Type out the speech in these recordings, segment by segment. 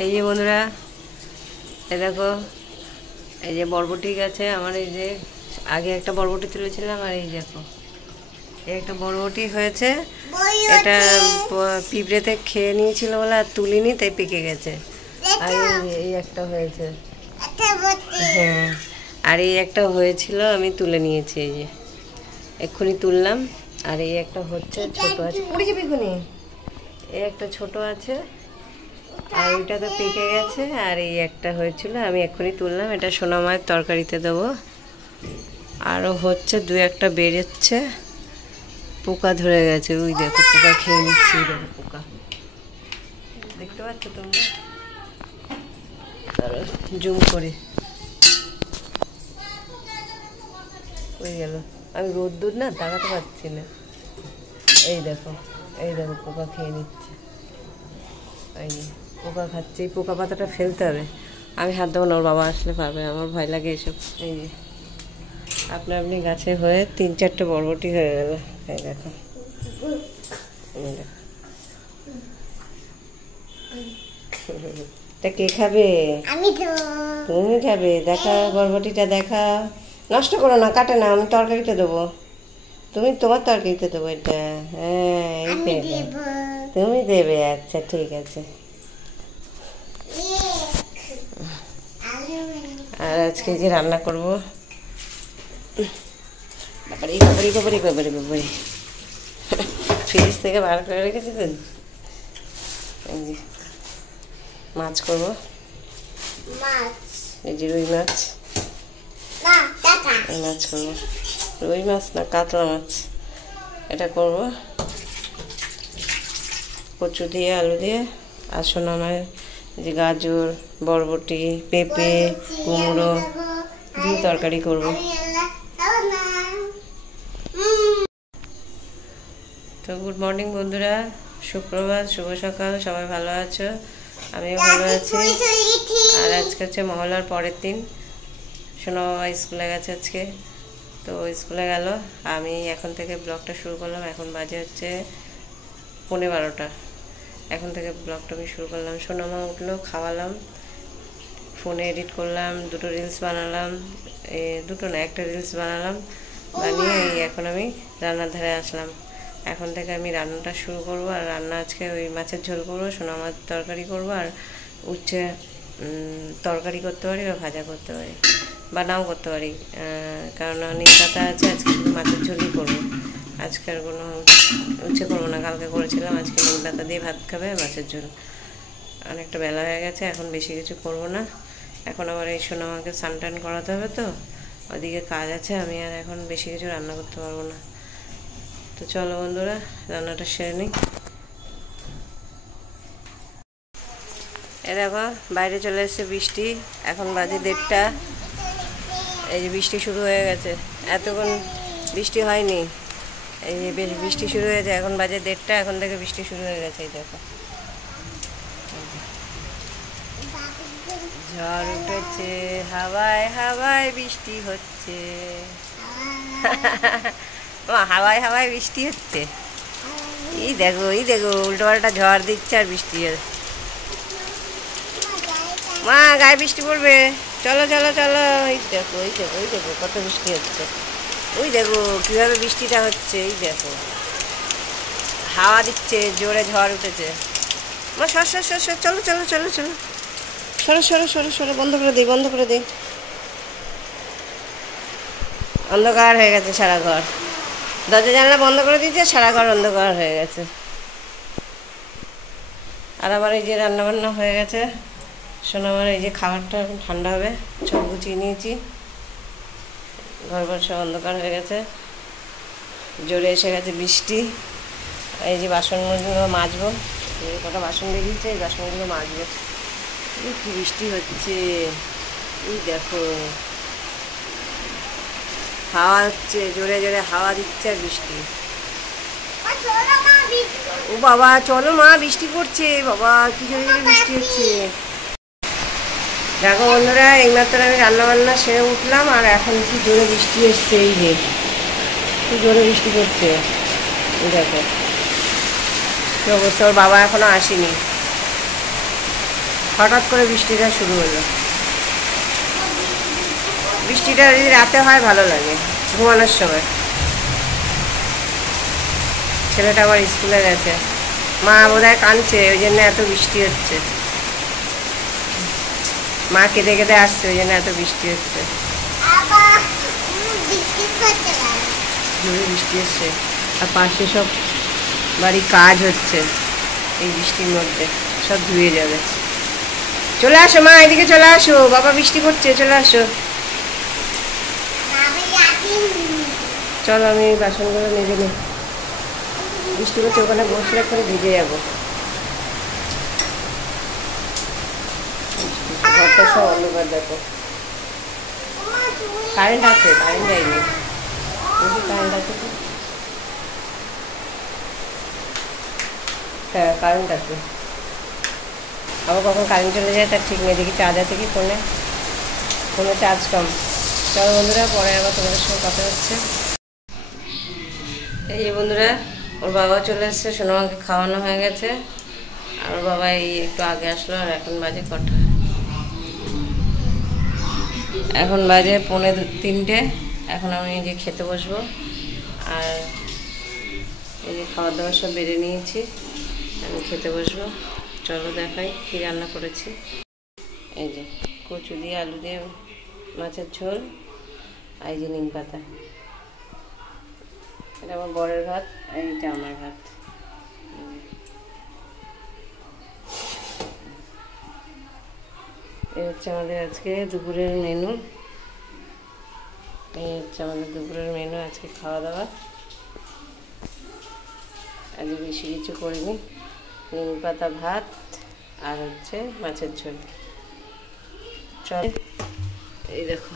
এই যে বন্ধুরা, এই দেখো, এই যে বরবটি গাছে আমার এই যে আগে একটা বরবটি তুলেছিলাম, আর এই দেখো এই একটা বরবটি হয়েছে। এটা পিঁপড়েতে খেয়ে নিয়েছিল বলে আর তুলিনি, তাই পেকে গেছে। আর এই একটা হয়েছে, হ্যাঁ, আর এই একটা হয়েছিল, আমি তুলে নিয়েছি, এই যে এক্ষুনি তুললাম। আর এই একটা হচ্ছে, ছোট আছে, পড়ে যাবে এক্ষুনি। এই একটা ছোট আছে, আর ওইটা তো পেকে গেছে। আর এই একটা হয়েছিল, আমি এক্ষুনি তুললাম। এটা সোনা মায়ের তরকারিতে দেবো। আরও হচ্ছে, দু একটা বেরোচ্ছে। পোকা ধরে গেছে, ওই দেখো পোকা খেয়ে নিচ্ছে, ওই দেখো পোকা, দেখতে পাচ্ছ তোমরা? জুম করে হয়ে গেল, আমি রোদ্দুর না তাকাতে পারছি না। এই দেখো, এই দেখো পোকা খেয়ে নিচ্ছে, এই পোকা খাচ্ছে। এই পোকা পাতাটা ফেলতে হবে, আমি হাত দেবো না, ওর বাবা আসলে পাবে, আমার ভয় লাগে এসব। এই যে আপনা আপনি গাছে হয়ে 3-4টে বরবটি হয়ে গেল। এই দেখো, এটা কে খাবে? তুমি খাবে? দেখা বরবটিটা দেখা, নষ্ট করো না, কাটে না, আমি তরকারিতে দেবো। তুমি তোমার তরকারিতে দেবো এটা। হ্যাঁ, এই তুমি দেবে, আচ্ছা ঠিক আছে। আর আজকে যে রান্না করবো, বাবারি বাবারি বাবারি বাবারি বাবারি, ফ্রিজ থেকে বার করে রেখেছি তো। এই যে মাছ করবো, এই যে রুই মাছ, এই মাছ করবো, রুই মাছ না কাতলা মাছ, এটা করবো কচু দিয়ে, আলু দিয়ে। আর সোনা মায়ের যে গাজর, বরবটি, পেঁপে, কুমড়ো দিয়ে তরকারি করবো। তো গুড মর্নিং বন্ধুরা, সুপ্রভাত, শুভ সকাল, সবাই ভালো আছো? আমিও ভালো আছি। আর আজকে হচ্ছে মহলার পরের দিন, সোনা বাবা স্কুলে গেছে আজকে, তো স্কুলে গেল। আমি এখন থেকে ব্লগটা শুরু করলাম। এখন বাজে হচ্ছে 11:15। এখন থেকে ব্লগটা আমি শুরু করলাম। সোনা মা উঠলো, খাওয়ালাম, ফোনে এডিট করলাম, 2টো রিলস বানালাম, দুটো না, একটা রিলস বানালাম, বানিয়ে এখন আমি রান্নার ধারে আসলাম। এখন থেকে আমি রান্নাটা শুরু করব। আর রান্না আজকে ওই মাছের ঝোল করবো, সোনা মাছ তরকারি করব, আর উচ্ছে তরকারি করতে পারি বা ভাজা করতে পারি বা নাও করতে পারি, কারণ অনেক পাতা আছে। আজকে শুধু মাছের ঝোলই করবো, আজকে আর কোনো উচ্ছে করবো না। কালকে করেছিলাম, আজকে নিম পাতা দিয়ে ভাত খাবে, মাছের ঝোল। অনেকটা বেলা হয়ে গেছে, এখন বেশি কিছু করবো না। এখন আবার এই সোনা মাকে স্নান টান করাতে হবে, তো ওদিকে কাজ আছে, আমি আর এখন বেশি কিছু রান্না করতে পারবো না। তো চলো বন্ধুরা, রান্নাটা সেরে নিই। এ দেখো, বাইরে চলে এসেছে বৃষ্টি, এখন বাজে 1:30। এই যে বৃষ্টি শুরু হয়ে গেছে, এতক্ষণ বৃষ্টি হয়নি, এই যে বৃষ্টি শুরু হয়েছে, এখন বাজে 1:30, এখন থেকে বৃষ্টি শুরু হয়ে গেছে। এই দেখো ঝড় উঠেছে, হাওয়ায় হাওয়ায় বৃষ্টি হচ্ছে। হাওয়ায় হাওয়ায় বৃষ্টি হচ্ছে, এই দেখো, এই দেখো, উল্টো পাল্টা ঝড় দিচ্ছে আর বৃষ্টি হচ্ছে। মা, গায়ে বৃষ্টি পড়বে, চলো চলো চলো। এই দেখো, ওই দেখো, ওই দেখো কত বৃষ্টি হচ্ছে, ওই দেখো কীভাবে বৃষ্টিটা হচ্ছে, এই দেখো হাওয়া দিচ্ছে, জোরে ঝড় উঠেছে। মা সর সর সর সর, চলো চলো চলো চলো, সরো সরো সরো সরো, বন্ধ করে দিই, বন্ধ করে দিই। অন্ধকার হয়ে গেছে সারা ঘর, দরজা জানলা বন্ধ করে দিয়েছে, সারা ঘর অন্ধকার হয়ে গেছে। আর আবার এই যে রান্নাবান্না হয়ে গেছে, শোনো আমার এই যে খাবারটা এখন ঠান্ডা হবে, সব গুছিয়ে নিয়েছি। ঘর ঘর সব অন্ধকার হয়ে গেছে, জোরে এসে গেছে বৃষ্টি। এই যে বাসনগুলো মাজবো, এই কটা বাসন বেরিয়েছে, এই বাসনগুলো মাজবো। কি বৃষ্টি হচ্ছে, এই দেখো হাওয়া হচ্ছে, জোরে জোরে হাওয়া দিচ্ছে আর বৃষ্টি। ও বাবা, চলো মা, বৃষ্টি পড়ছে, বাবা কি জোরে জোরে বৃষ্টি হচ্ছে। দেখো বন্ধুরা, এইমাত্র আমি রান্নাবান্না সেরে উঠলাম, আর এখন কি জোরে বৃষ্টি এসছে, এই যে কি জোরে বৃষ্টি পড়ছে, দেখো কি অবস্থা। ওর বাবা এখনো আসেনি, হঠাৎ করে বৃষ্টিটা শুরু হলো। বৃষ্টিটা যদি রাতে হয় ভালো লাগে, ঘুমানোর সময়। ছেলেটা আবার স্কুলে গেছে, মা বোধহয় কাঁদছে, ওই জন্য এত বৃষ্টি হচ্ছে। মা কেঁদে কেঁদে আসছে, ওই জন্য এত বৃষ্টি হচ্ছে। জোরে বৃষ্টি হচ্ছে, আর পাশে সব বাড়ি কাজ হচ্ছে, এই বৃষ্টির মধ্যে সব ধুয়ে যাবে। চলে আসো মা, এদিকে চলে আসো, বাবা বৃষ্টি পড়ছে, চলে আসো। চলো আমি বাসনগুলো মেজে নিই, বৃষ্টি পড়ছে, ওখানে বসলে করে ভিজে যাবো। ঘরটা সব অন্ধকার, দেখো। কারেন্ট আছে, কারেন্ট যায়নি, কারেন্ট আছে তো। হ্যাঁ কারেন্ট আছে, আবার কখন কারেন্ট চলে যায় তার ঠিক নেই। দেখি চার্জ আছে কি ফোনে, ফোনে চার্জ কম। চলো বন্ধুরা, পরে আবার তোমাদের সঙ্গে কথা হচ্ছে। এই যে বন্ধুরা, ওর বাবা চলে এসছে, সোনামাকে খাওয়ানো হয়ে গেছে, আর ওর বাবা এই একটু আগে আসলো। আর এখন বাজে কটা? এখন বাজে 2:45। এখন আমি এই যে খেতে বসবো। আর এই যে খাবার দাবার সব বেড়ে নিয়েছি, আমি খেতে বসবো। চলো দেখাই কী রান্না করেছি। এই যে কচু দিয়ে আলু দিয়ে মাছের ঝোল, আর এই যে নিম পাতা। এটা আমার বরের ভাত, আর এটা আমার ভাত। এই হচ্ছে আমাদের আজকে দুপুরের মেনু। এই হচ্ছে আমাদের দুপুরের মেনু, আজকে খাওয়া দাওয়া। আজকে বেশি কিছু করিনি, নিম পাতা ভাত আর হচ্ছে মাছের ঝোল। চল, এই দেখো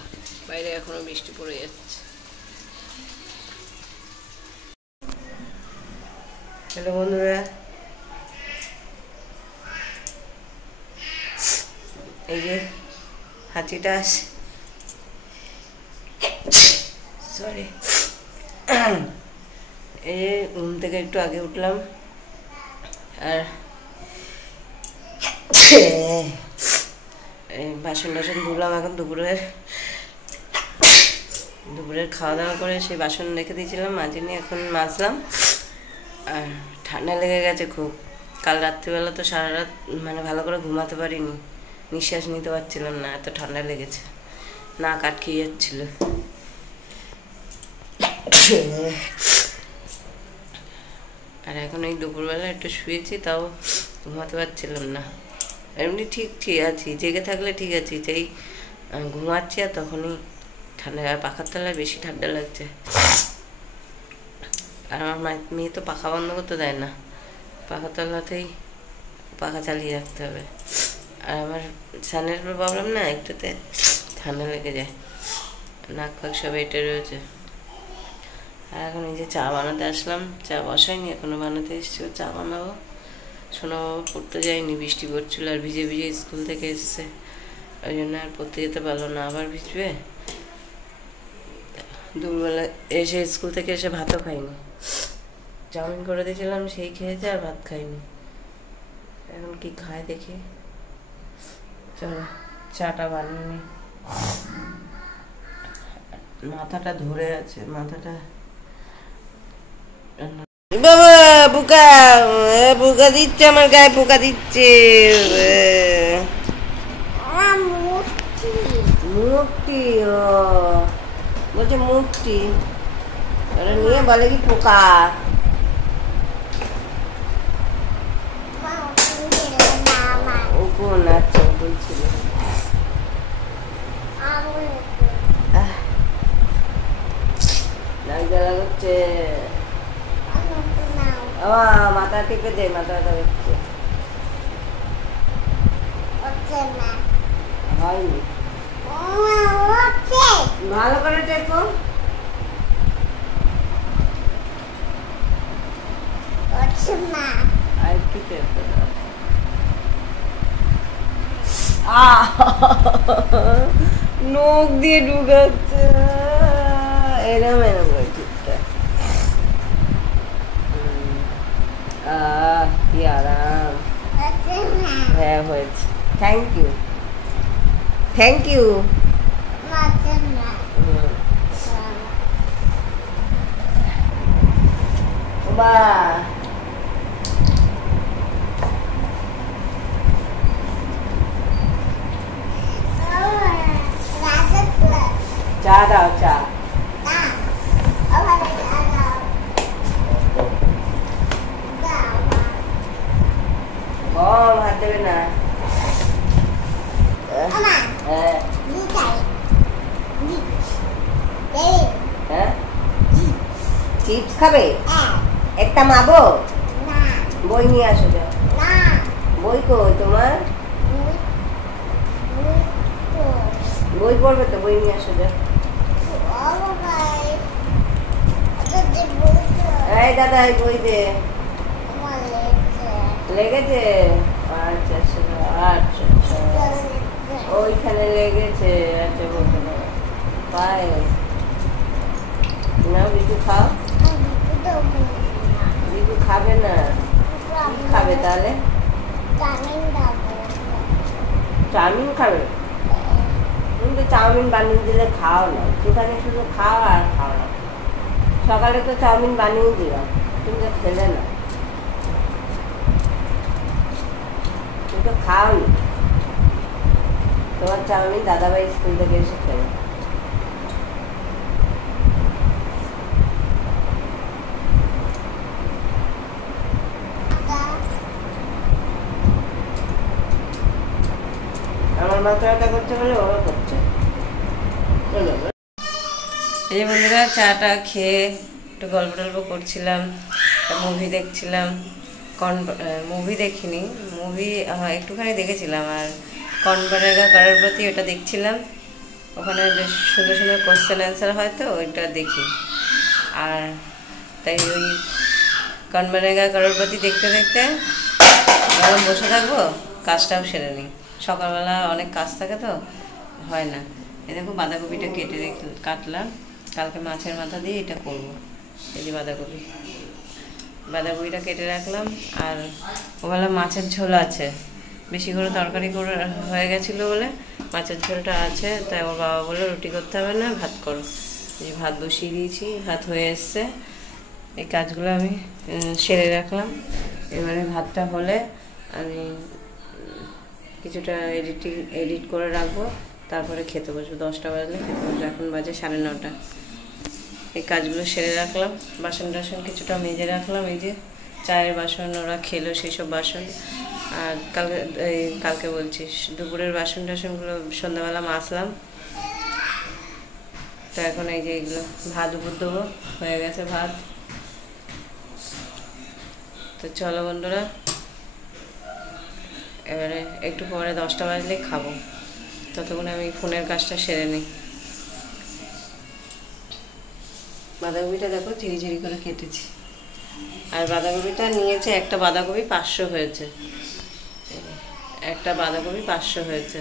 বাইরে এখনো বৃষ্টি পড়ে যাচ্ছে। হ্যালো বন্ধুরা, এই যে হাঁচিটা আসে, সরি। এই যে ঘুম থেকে একটু আগে উঠলাম, আর বাসন টাসন ধুলাম। এখন দুপুরের খাওয়া দাওয়া করে সেই বাসন রেখে দিয়েছিলাম, মাজিনি, এখন মাজলাম। আর ঠান্ডা লেগে গেছে খুব। কাল রাত্রিবেলা তো সারা রাত মানে ভালো করে ঘুমাতে পারিনি, নিঃশ্বাস নিতে পারছিলাম না, এত ঠান্ডা লেগেছে, নাক আটকে যাচ্ছিল। আর এখন এই দুপুরবেলা একটু শুয়েছি, তাও ঘুমাতে পারছিলাম না। এমনি ঠিক আছি, জেগে থাকলে ঠিক আছি, যেই ঘুমাচ্ছি আর তখনই ঠান্ডা। আর পাখার তলায় বেশি ঠান্ডা লাগছে। আর আমার মেয়ে তো পাখা বন্ধ করতে দেয় না, পাখার তলাতেই পাখা চালিয়ে রাখতে হবে। আর আমার সানের প্রবলেম না, একটুতে ঠান্ডা লেগে যায়, নাক ফাঁক সব এটা রয়েছে। আর এখন এই যে চা বানাতে আসলাম, চা বসাইনি এখনো, বানাতে এসছি, চা বানাবো। শোনা পড়তে যায়নি, বৃষ্টি পড়ছিল, আর ভিজে ভিজে স্কুল থেকে এসছে, ওই জন্য আর পড়তে যেতে পারলো না, আবার ভিজবে। দুপুরবেলা এসে স্কুল থেকে এসে ভাতও খাইনি, চাউমিন করে দিয়েছিলাম সেই খেয়েছে, আর ভাত খাইনি। এখন কি খায় দেখি, চলো চাটা বানিয়ে নি। মাথাটা ধরে আছে, মাথাটা। বাবা পোকা দিচ্ছে আমার গায়ে, পোকা দিচ্ছে। মুক্তি বলছে, মুক্তি ওরা নিয়ে বলে কি পোকা। কোন আচ্ছা বলছিল, নাক জ্বালা করছে। মাথা টিপে দে, মাথা হচ্ছে হয়নি, ভালো করে টেপো। আর একটু টেপো, নখ দিয়ে ঢুকাচ্ছে, এরম এরম করে ঠিকঠাক। কি আরাম। হ্যাঁ হয়েছে, থ্যাংক ইউ, থ্যাংক ইউ। বা চা দাও, চা। হাত দেবে না। চিপস খাবে? একটা মাবো? বই নিয়ে আসো। বই কই তোমার? বই পড়বে তো, বই নিয়ে আসো। এই দাদা, এই বই দে। লেগেছে? আচ্ছা আচ্ছা আচ্ছা, ওইখানে লেগেছে। আচ্ছা, বলতে পায় না। বিটু খাও। বিটু খাবে না? কি খাবে তাহলে? চাউমিন খাবে? তুমি তো চাউমিন বানিয়ে দিলে খাও না, সেখানে শুধু খাও আর খাও না। সকালে তো চাউমিন বানিয়ে দিলাম, তুমি তো খেলে না। তুমি তো খাও নি তোমার চাউমিন, দাদাভাই স্কুল থেকে এসে খেলে। আমার মাথা ব্যথা করছে বলে ওরা করছে। এই যে বন্ধুরা, চাটা খেয়ে একটু গল্প টল্প করছিলাম, মুভি দেখছিলাম। মুভি দেখিনি, মুভি একটুখানি দেখেছিলাম। আর কনভারেগা করার প্রতি ওটা দেখছিলাম। ওখানে বেশ সুন্দর সুন্দর কোশ্চেন অ্যান্সার হয় তো, ওইটা দেখি। আর তাই ওই কনভারেগা করার প্রতি দেখতে দেখতে ভাবলাম বসে থাকবো, কাজটাও সেরে নিই। সকালবেলা অনেক কাজ থাকে তো, হয় না। এই দেখো, বাঁধাকপিটা কাটলাম। কালকে মাছের মাথা দিয়ে এটা করবো। এই যে বাঁধাকপিটা কেটে রাখলাম। আর ওবেলা মাছের ঝোল আছে, বেশি করে তরকারি করে হয়ে গেছিলো বলে মাছের ঝোলটা আছে। তাই ওর বাবা বললো রুটি করতে হবে না, ভাত করো। এই ভাত বসিয়ে দিয়েছি, ভাত হয়ে এসছে। এই কাজগুলো আমি সেরে রাখলাম। এবারে ভাতটা হলে আমি কিছুটা এডিট করে রাখবো, তারপরে খেতে বসবো। 10টা বাজলে খেতে বসবো। এখন বাজে 9:30। এই কাজগুলো সেরে রাখলাম। বাসন টাসন কিছুটা মেজে রাখলাম। এই যে চায়ের বাসন ওরা খেলো, সেই সব বাসন। আর কালকে বলছি, দুপুরের বাসন টাসনগুলো সন্ধ্যাবেলা মাজলাম। তো এখন এই যে এগুলো ভাত উপর দেবো, হয়ে গেছে ভাত। তো চলো বন্ধুরা, এবারে একটু পরে 10টা বাজলেই খাবো। ততক্ষণে আমি ফোনের কাজটা সেরে নিই। বাঁধাকপিটা দেখো ঝিরিঝিরি করে কেটেছি। আর বাঁধাকপিটা নিয়েছে, একটা বাঁধাকপি 500 হয়েছে। একটা বাঁধাকপি 500 হয়েছে।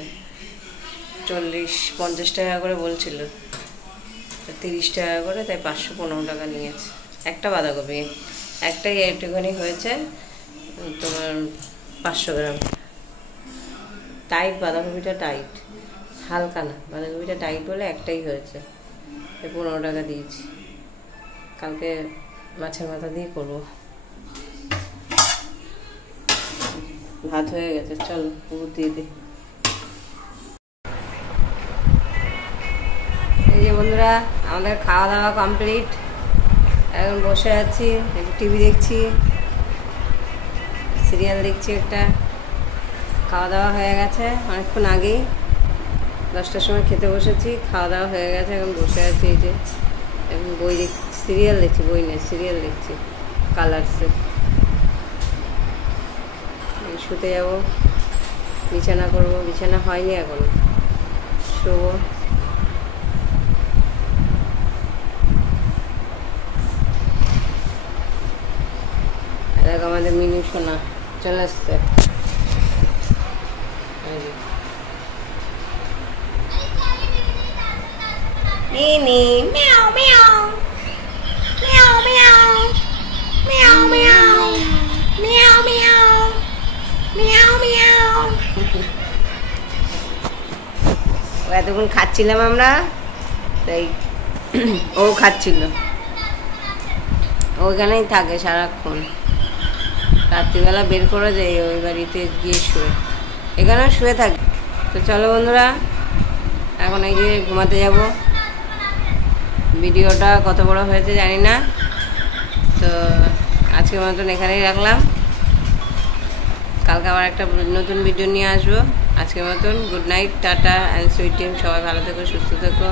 40-50 টাকা করে বলছিল, 30 টাকা করে, তাই 515 টাকা নিয়েছে একটা বাঁধাকপি। একটাই একটুখানি হয়েছে তোমার 500 গ্রাম। টাইট বাঁধাকপিটা, টাইট, হালকা না। বাঁধাকপিটা টাইট বলে একটাই হয়েছে। 15 টাকা দিয়েছি। কালকে মাছের মাথা দিয়ে করবো। ভাত হয়ে গেছে, চলো পুকুর দিয়ে দিই। এই যে বন্ধুরা, আমাদের খাওয়া দাওয়া কমপ্লিট। এখন বসে আছি, একটু টিভি দেখছি, সিরিয়াল দেখছি একটা। খাওয়া দাওয়া হয়ে গেছে অনেকক্ষণ আগেই, 10টার সময় খেতে বসেছি। খাওয়া দাওয়া হয়ে গেছে, এখন বসে আছি। এই যে এখন বই দেখছি, সিরিয়াল দেখছি, বই নেই, সিরিয়াল দেখছি কালার্সে। শুতে যাব, বিছানা করবো। বিছানা হয়নি এখন, শোবো। দেখ আমাদের মিনু সোনা চলে আসছে। মিনি মিয়াও মিয়াও মিয়াও মিয়াও মিয়াও মিয়াও মিয়াও মিয়াও মিয়াও মিয়াও। এতক্ষণ খাচ্ছিলাম আমরা, তাই ও খাচ্ছিল। ওইখানেই থাকে সারাক্ষণ, রাত্রিবেলা বের করে যায় ওই বাড়িতে গিয়ে শুয়ে, এখানেও শুয়ে থাকে। তো চলো বন্ধুরা, এখন এই যে ঘুমাতে যাব। ভিডিওটা কত বড় হয়েছে জানি না, তো আজকের মতন এখানেই রাখলাম। কালকে আবার একটা নতুন ভিডিও নিয়ে আসবো। আজকের মতন good night, tata and sweet dream. সবাই ভালো থেকো, সুস্থ থেকো।